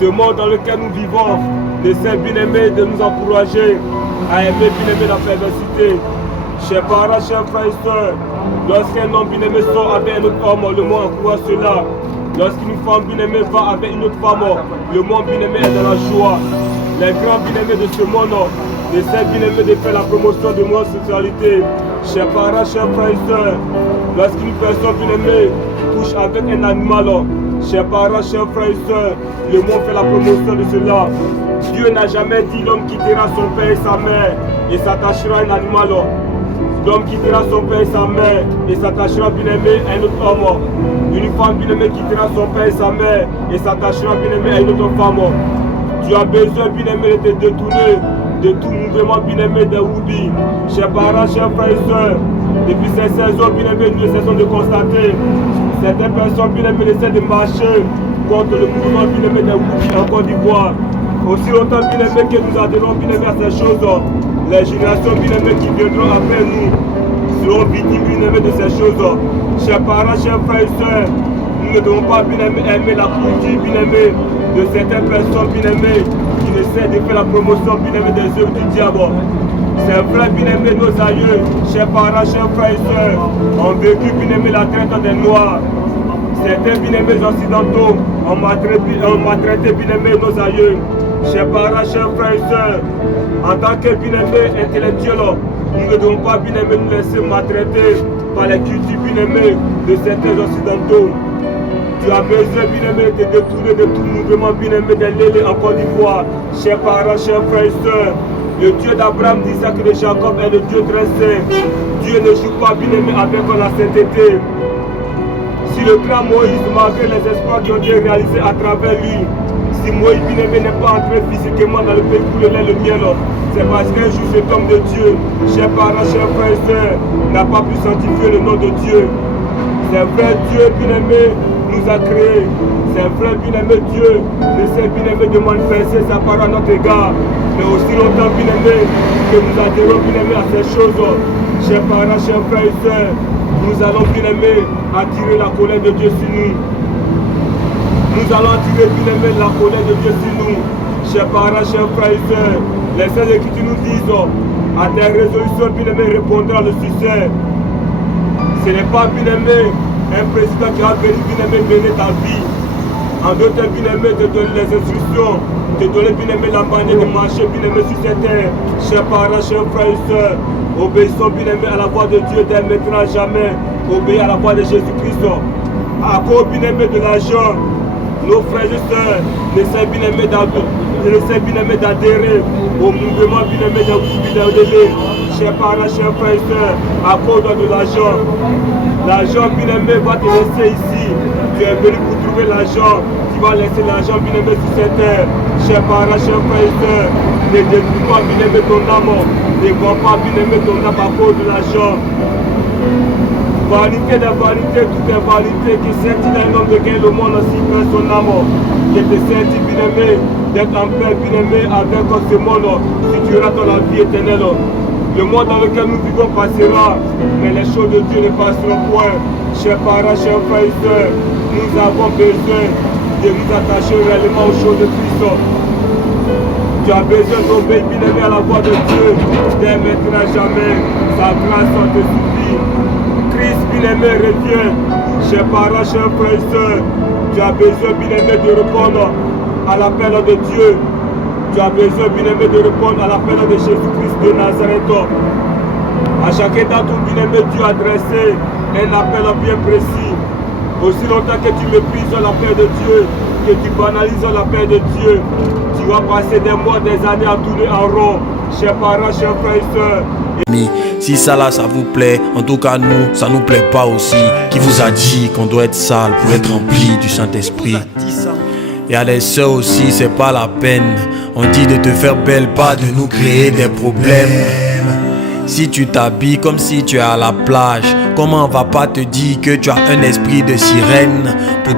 Ce monde dans lequel nous vivons, essaie bien aimé de nous encourager à aimer bien aimé la perversité. Chers parents, chers frères et sœurs, lorsqu'un homme bien aimé sort avec un autre homme, le monde encourage cela. Lorsqu'une femme bien aimée va avec une autre femme, le monde bien aimé est dans la joie. Les grands bien aimés de ce monde essaient bien aimé de faire la promotion de l'homosexualité. Chers parents, chers frères et sœurs, lorsqu'une personne bien aimée couche avec un animal, chers parents, chers frères et sœurs, le monde fait la promotion de cela. Dieu n'a jamais dit l'homme quittera son père et sa mère et s'attachera à un animal. L'homme quittera son père et sa mère et s'attachera bien aimé à un autre homme. Une femme bien aimée quittera son père et sa mère et s'attachera bien aimé à une autre femme. Tu as besoin bien aimé de te détourner de tout mouvement bien aimé de Woody. Chers parents, chers frères et sœurs, depuis ces saisons bien aimés, nous cessons de constater certaines personnes bien aimées essaient de marcher contre le mouvement bien aimé de Woody en Côte d'Ivoire. Aussi longtemps bien aimé que nous adhérons bien aimé à ces choses, les générations bien aimées qui viendront après nous seront victimes bien aimées de ces choses. Chers parents, chers frères et sœurs, nous ne devons pas bien aimer la culture bien aimée de certaines personnes bien aimées qui essaient de faire la promotion bien aimée des œuvres du diable. C'est vrai bien aimé nos aïeux, chers parents, chers frères et sœurs, ont vécu bien aimé la traite des noirs. Certains bien aimés occidentaux ont maltraité bien aimé nos aïeux. Chers parents, chers frères et sœurs, en tant que bien aimés intellectuels, nous ne devons pas bien aimé nous laisser maltraiter par les cultures bien aimées de certains occidentaux. Tu as besoin bien aimé de te détourner de tout mouvement bien aimé de l'élé en Côte d'Ivoire. Chers parents, chers frères et sœurs, le Dieu d'Abraham, d'Isaac et de Jacob est le Dieu très saint. Dieu ne joue pas bien aimé avec la sainteté. Si le grand Moïse, malgré les espoirs qui ont été réalisés à travers lui, si Moïse bien aimé n'est pas entré physiquement dans le pays où le lait le miel, c'est parce qu'un jour cet homme de Dieu, chers parents, chers frères et sœurs, n'a pas pu sanctifier le nom de Dieu. C'est vrai, Dieu bien aimé nous a créés. C'est vrai, bien aimé Dieu essaie bien aimé de manifester sa parole à notre égard. Mais aussi longtemps bien aimé que nous adhérons bien aimé à ces choses, chers parents, chers frères et sœurs, nous allons bien aimé attirer la colère de Dieu sur nous. Nous allons attirer bien aimé la colère de Dieu sur nous. Chers parents, chers frères et sœurs, les Saintes Écritures nous disent à tes résolutions bien aimé répondra le succès. Ce n'est pas bien aimé un président qui a venu bien aimé mener ta vie. En d'autres termes, bien aimé te donner les instructions, te donner bien aimé la manière de marcher bien aimé sur cette terre. Chers parents, chers frères et sœurs, obéissons bien aimé à la voix de Dieu dès maintenant à jamais. Obéir à la voix de Jésus-Christ. À cause bien aimé de l'argent, nos frères et sœurs essaient bien aimé d'adhérer au mouvement bien aimé de chers parents, chers frères et sœurs, à cause de l'argent. L'argent bien aimé va te laisser ici. Tu es venu pour trouver l'argent. Tu vas laisser l'argent bien aimé sur cette terre. Chers parents, chers frères et sœurs, ne détruis pas bien aimé ton âme. Ne vois pas bien aimé ton âme à cause de l'argent. Vanité de vanité, tout est vanité, qui sert-il un homme de gagner le monde aussi près son âme, qui te sert-il bien aimé d'être en paix bien aimé avec ce monde, si tu auras dans la vie éternelle. Le monde dans lequel nous vivons passera, mais les choses de Dieu ne passeront point. Chers parents, chers frères et sœurs, nous avons besoin de nous attacher réellement aux choses de Christ. Tu as besoin d'obéir bien aimé à la voix de Dieu, dès maintenant à jamais, sa grâce te suffit. Christ bien aimé revient. Chers parents, chers frères et sœurs, tu as besoin bien aimé de répondre à l'appel de Dieu. Tu as besoin bien aimé de répondre à l'appel de Jésus-Christ de Nazareth. À chacun d'entre nous bien aimé, Dieu a adressé un appel bien précis. Aussi longtemps que tu méprises l'appel de Dieu, que tu banalises l'appel de Dieu, tu vas passer des mois, des années à tourner en rond. Chers parents, chers frères et sœurs. Si ça là ça vous plaît, en tout cas nous, ça nous plaît pas aussi. Qui vous a dit qu'on doit être sale pour être rempli du Saint-Esprit? Et à les sœurs aussi, c'est pas la peine. On dit de te faire belle, pas de nous créer des problèmes. Si tu t'habilles comme si tu es à la plage, comment on va pas te dire que tu as un esprit de sirène pour